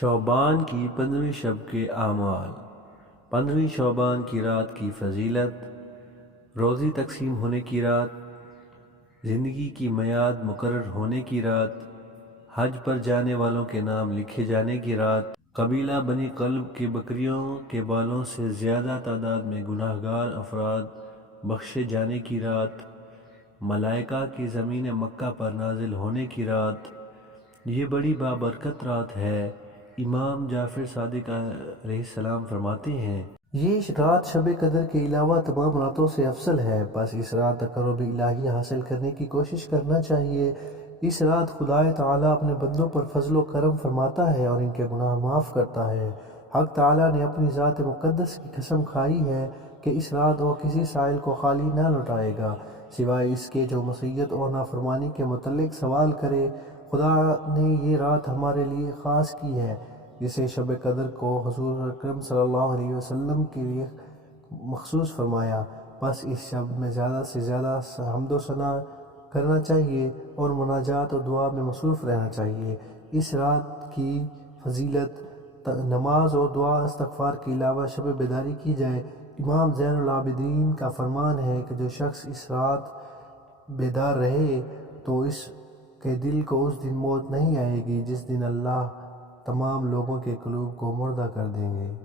شعبان کی 15ویں شب کے اعمال۔ 15ویں شعبان کی رات کی فضیلت، روزی تقسیم ہونے کی رات، زندگی کی میعاد مقرر ہونے کی رات، حج پر جانے والوں کے نام لکھے جانے کی رات، قبیلہ بنی قلب کی بکریوں کے بالوں سے زیادہ تعداد میں گناہگار افراد بخشے جانے کی رات، ملائکہ کی زمین مکہ پر نازل ہونے کی رات۔ یہ بڑی بابرکت رات ہے۔ امام جعفر صادق علیہ السلام فرماتے ہیں، یہ رات شب قدر کے علاوہ تمام راتوں سے افضل ہے، بس اس رات تقرب الہی حاصل کرنے کی کوشش کرنا چاہیے۔ اس رات خدائے تعالیٰ اپنے بندوں پر فضل و کرم فرماتا ہے اور ان کے گناہ معاف کرتا ہے۔ حق تعالیٰ نے اپنی ذات مقدس کی قسم کھائی ہے کہ اس رات وہ کسی سائل کو خالی نہ لوٹائے گا، سوائے اس کے جو معصیت اور نافرمانی کے متعلق سوال کرے۔ خدا نے یہ رات ہمارے لیے خاص کی ہے، جسے شب قدر کو حضور اکرم صلی اللہ علیہ وسلم کے لیے مخصوص فرمایا۔ بس اس شب میں زیادہ سے زیادہ حمد و ثنا کرنا چاہیے اور مناجات و دعا میں مصروف رہنا چاہیے۔ اس رات کی فضیلت، نماز اور دعا استغفار کے علاوہ شب بیداری کی جائے۔ امام زین العابدین کا فرمان ہے کہ جو شخص اس رات بیدار رہے تو اس کے دل کو اس دن موت نہیں آئے گی جس دن اللہ تمام لوگوں کے قلوب کو مردہ کر دیں گے۔